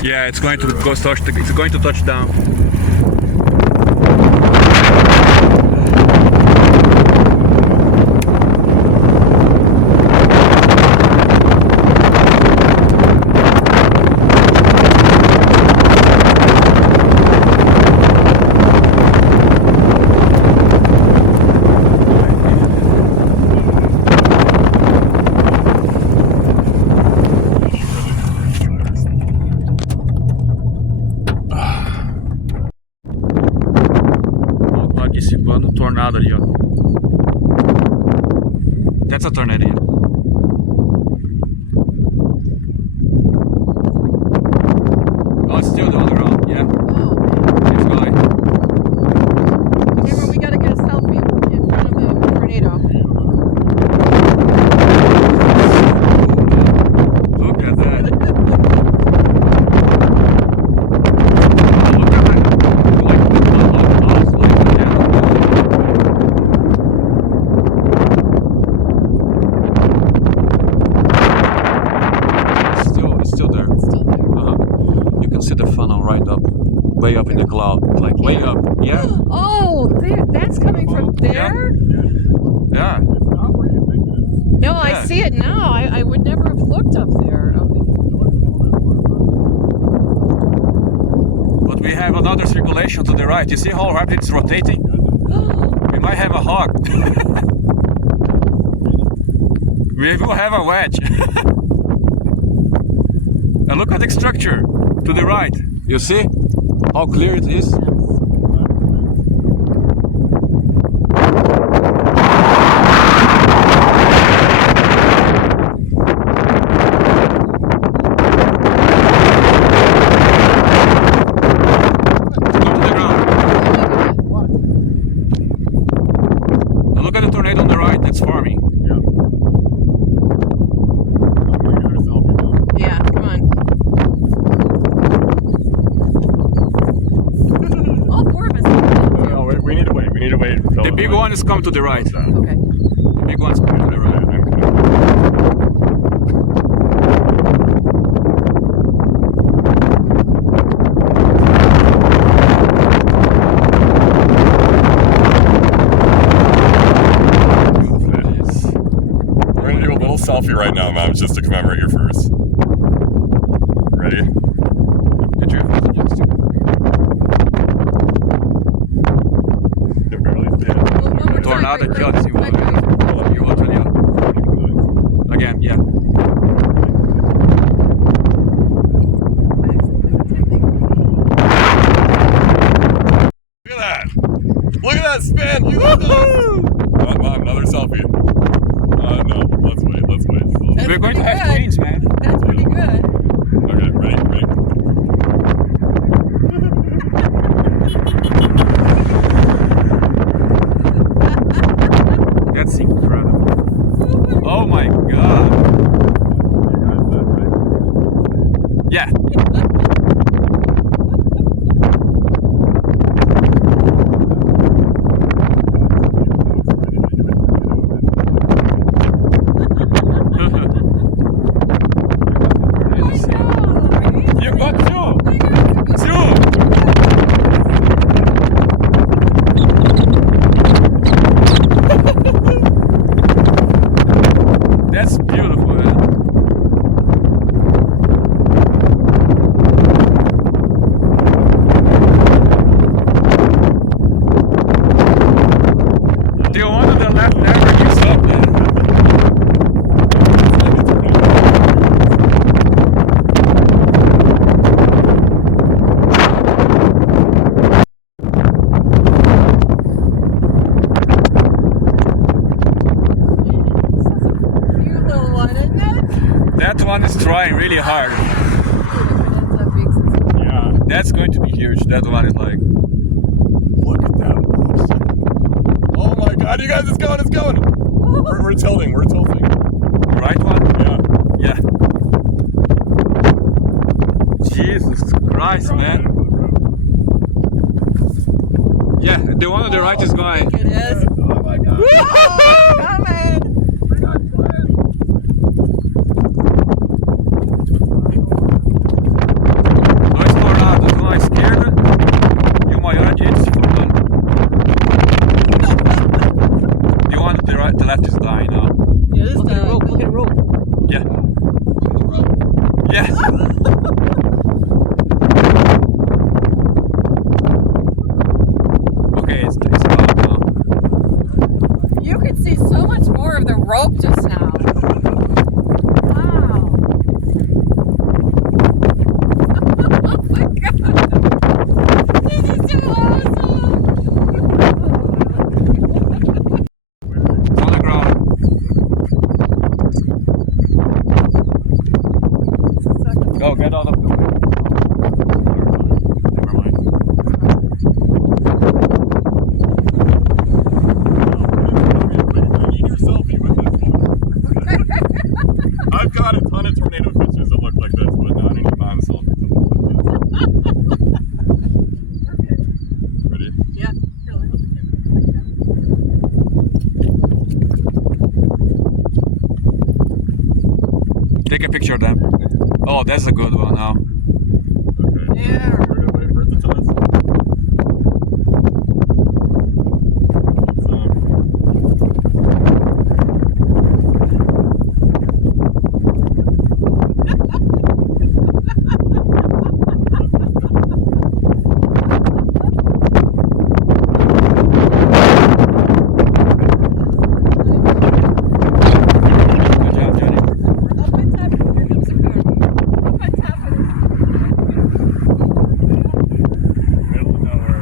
Yeah, it's going to go touch. It's going to touch down. Tornado ali, ó. That's a tornado. Oh, it's still on the ground, yeah. Oh. It's going. Cameron, we gotta get a selfie in front of the tornado. Look at that. Way up in the cloud, like way up, yeah. Oh, there, that's coming from there? Yeah. No, I see it now. I would never have looked up there. Okay. But we have another circulation to the right. You see how rapid it's rotating? We might have a hog. We will have a wedge. And look at the structure to the right. You see how clear it is? Look at the tornado on the right, that's forming. Yeah, come on. All four of us. No, we need to wait. We need to wait. The big one is coming to the right. Okay. The big one's coming to the right. Selfie right now, Mom, just to commemorate your first. Ready? You're barely dead. Tornado kills you. You want to do? Again, yeah. Look at that! Look at that spin! You love that! Mom, another selfie. No, let's wait. We're going to have trains, man. That's pretty good. Okay, ready? That's incredible. Oh my god. Yeah. That's beautiful, man. The one on the left never gives up, man. That one is trying really hard. Yeah. That's going to be huge. That one is like... Look at that. Oh my god, you guys, it's going. We're tilting. The right one? Yeah. Jesus Christ, man. Yeah, the one on the right is going. It is. Oh my god. Oh, coming. rope just now. Wow. Oh my god. This is so awesome. It's on the ground. Go, get out of the way. Never mind. You need your selfie with this one. I've got a ton of tornado pictures that look like this, but not any non-selfies that look like this. Ready? Yeah. Take a picture of them. Oh, that's a good one now. Okay. Yeah. We're gonna wait for it to toss. Good job, Jenny. Up on top of it. Here comes the car. Up on top of it. Middle of nowhere.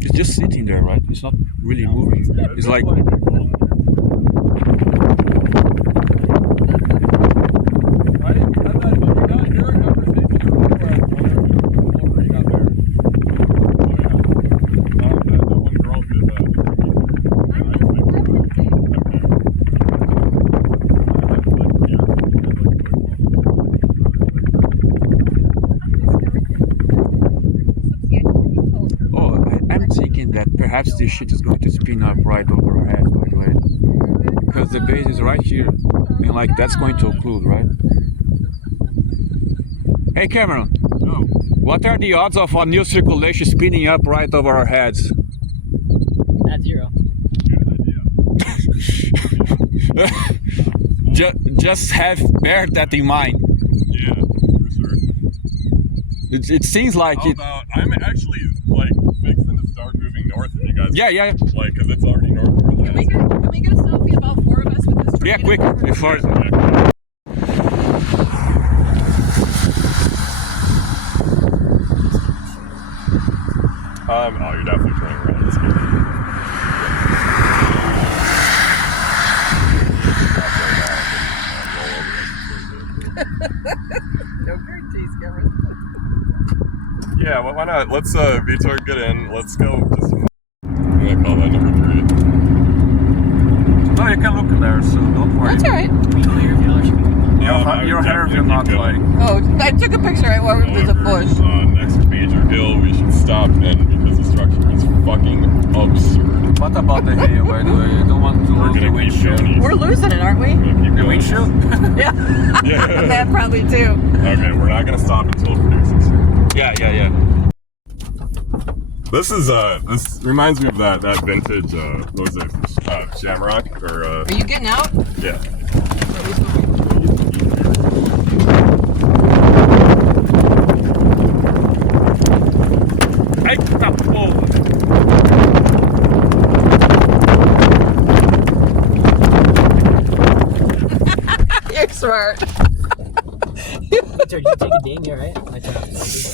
It's just sitting there, right? It's not really moving. It's like, oh, I'm thinking that perhaps this shit is going to spin up right over our heads, by the way. Because the base is right here. And like, that's going to occlude, right? Hey Cameron, No. what are the odds of a new circulation spinning up right over our heads? At 0. Good idea. Just bear that in mind. Yeah, for sure. It seems like How it. about, I'm actually like fixing to start moving north if you guys Yeah. like, because it's already north of the Can we get a selfie about 4 of us with this Yeah, quick. tornado? Before. Oh, you're definitely turning around. It's good. No guarantees, Cameron. Yeah, well, why not? Let's Vitor get in. Let's go to some. I'm gonna call that number 3. No, you can look there, so don't worry. That's alright. Your hair will not like. Oh, I took a picture right while there's a bush. Next major hill, we should stop in because the structure is fucking absurd. What about the hail, by the way? You don't want to We're lose the gonna keep windshield. going east. We're losing it, aren't we? We're gonna keep The going windshield? Yeah. Yeah. That probably too. Okay, we're not gonna stop until it produces. Yeah. This is this reminds me of that vintage what was it, Shamrock or Are you getting out? yeah. Eita porra! You're smart. Did you take a ding? You're right.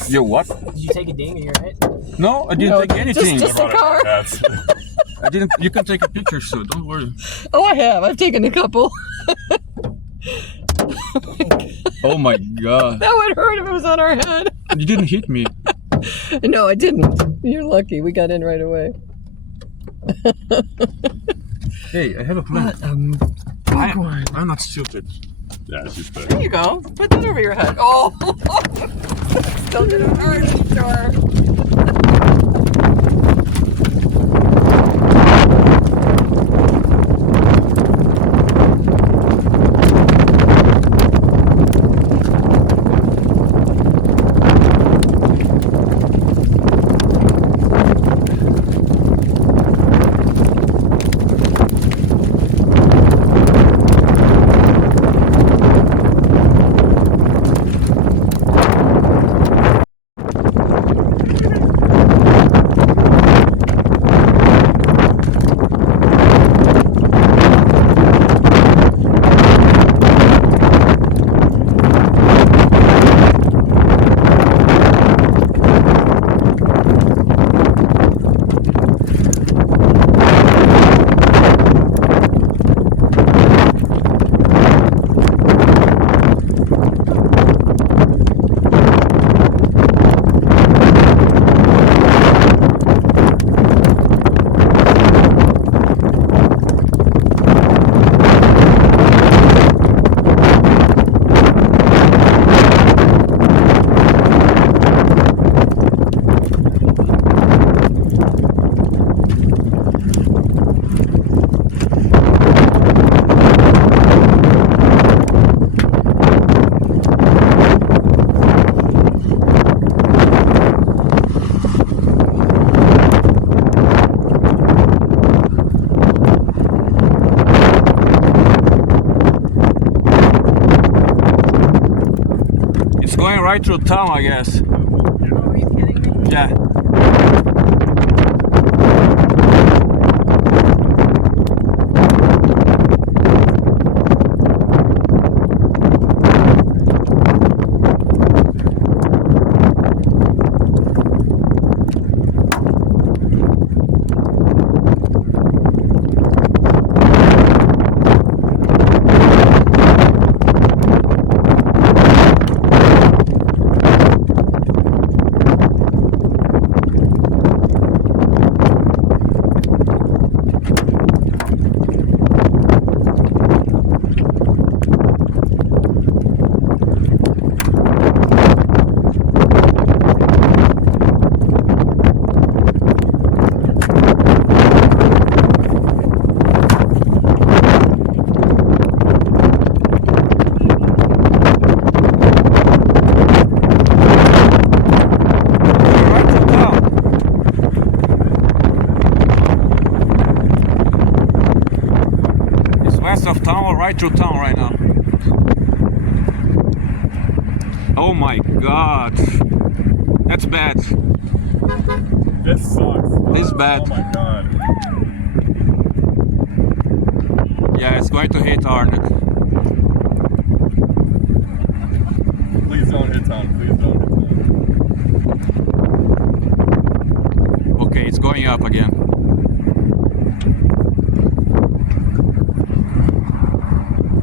You what? Did you take a ding? You're right. No, I didn't No, take anything. just a car. That's I didn't. You can take a picture, so don't worry. Oh, I have. I've taken a couple. Oh my god! That would hurt if it was on our head. You didn't hit me. No, I didn't. You're lucky. We got in right away. Hey, I have a plan. I'm not stupid. yeah, she's There big. you go. Put that over your head. Oh, still gonna hurt, sure. going right through town, I guess. Are you kidding me? Yeah. Of town or right through town right now? Oh my god, that's bad. This sucks. This is bad. Oh my god. Yeah, it's going to hit Arnett. Please don't hit town. Please don't hit town. Okay, it's going up again.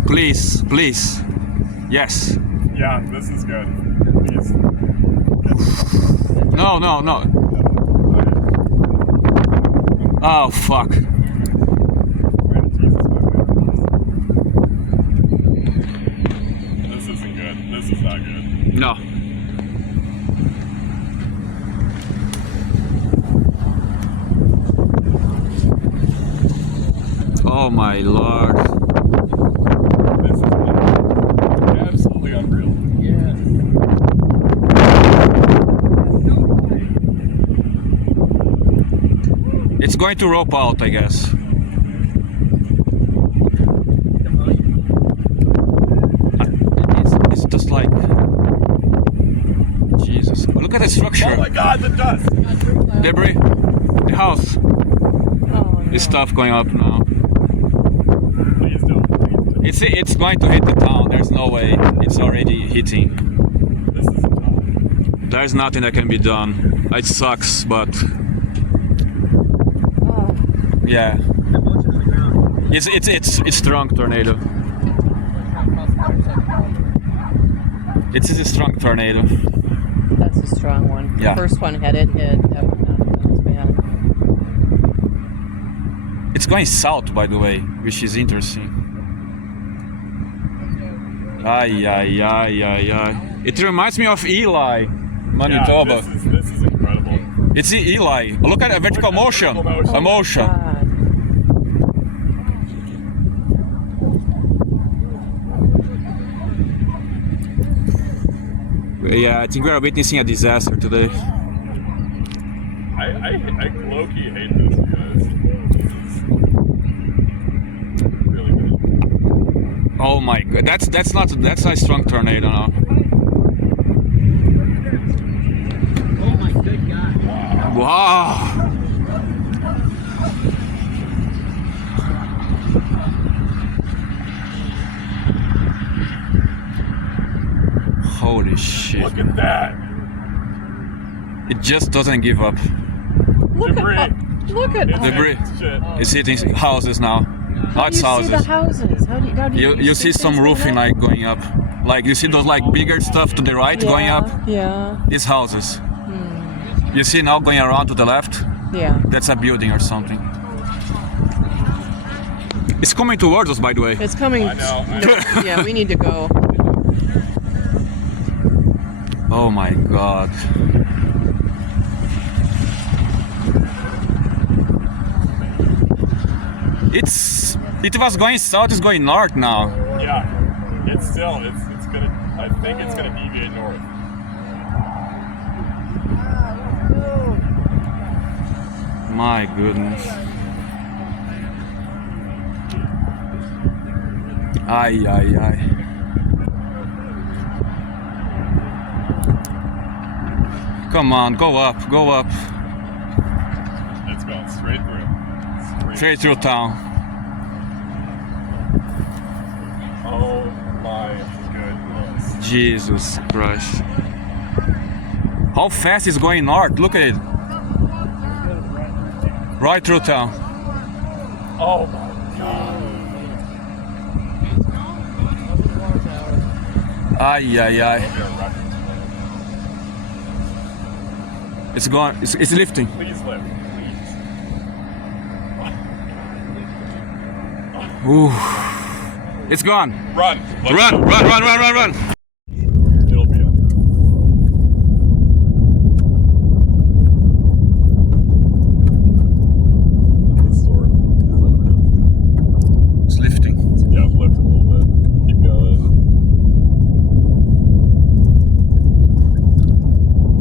Please, please. Yes. Yeah, this is good. Please. No, no, no. Oh, fuck. This isn't good. This is not good. No. Oh my lord. This is absolutely unreal. Yeah. It's going to rope out, I guess. It's just like... Jesus. Look at the structure. Oh my god, the dust! Debris. The house. Oh, no. This stuff going up now. Please don't. Please don't. It's going to hit the town. There's no way. It's already hitting. This is tough. There's nothing that can be done. It sucks, but Oh. yeah, it's strong tornado. It's a strong tornado. That's a strong one. Yeah. The first one had it hit. That one that was bad. It's going south, by the way, which is interesting. Ay, ay, ay, ay, ay. It reminds me of Eli, Manitoba. Yeah, this is incredible. It's Eli. Look at the vertical motion. Oh A motion. God. Yeah, I think we are witnessing a disaster today. I low-key hate this, guys. This is really good. Oh my god, that's a strong tornado now. Oh my good God. Wow. Holy shit. Look at that! It just doesn't give up. Look Debris. at look at It's Debris. shit. It's hitting houses now. how do Lots you houses. see the houses? How do You see some roofing like going up. Like you see those like bigger stuff to the right going up. Yeah. These houses. You see now going around to the left? Yeah. That's a building or something. It's coming towards us, by the way. It's coming. I know. Yeah, we need to go. Oh my god. It was going south, it's going north now. Yeah. It's gonna, I think it's gonna deviate north. My goodness. Ay, ay, ay. Come on, go up, go up. It's going straight through. Straight through town. Oh my goodness. Jesus Christ. How fast is going north? Look at it. Right through town. Oh my god. Ay, ay, ay. It's going, it's lifting. Please lift, please. Ooh. It's gone. Run. Let's Run, go. run, run, run, run, run. It'll be on. The storm is unreal. It's lifting. Yeah, lift a little bit. Keep going.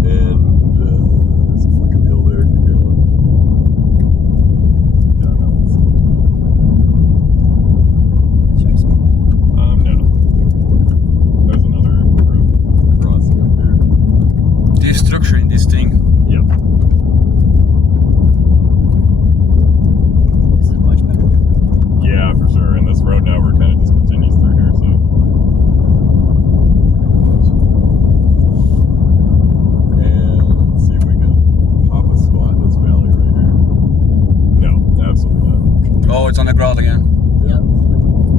And there's a fucking hill there. Keep going. Yeah, mountains. No. There's another road crossing up there. This structure in this thing. Yep. This is much better. Yeah, for sure. And this road now we're kind of just continues through here, so. And let's see if we can pop a spot in this valley right here. No, absolutely not. Oh, it's on the ground again.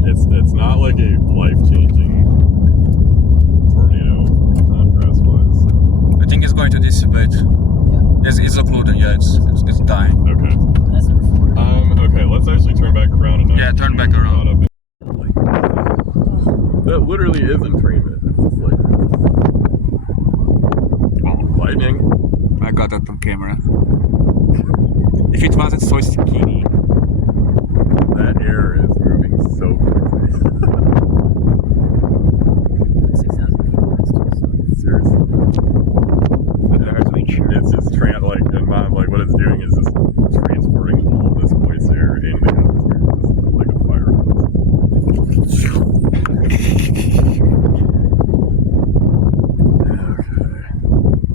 It's not like a life-changing tornado contrast-wise. So. I think it's going to dissipate. Yeah. It's occluding, yeah, it's dying. Okay. That's number 4. Okay, let's actually turn back around and Yeah, turn back around. That literally is entrainment. It's just like lightning. I got that on camera. If it wasn't so skinny. That air is moving so quickly. 6,000 people. That's too soon. Seriously. It's just in my what it's doing is just transporting all of this moist air into the atmosphere, just like a fire hose.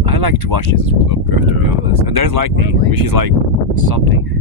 I like to watch this up there, to be honest. And there's lightning, which is like something.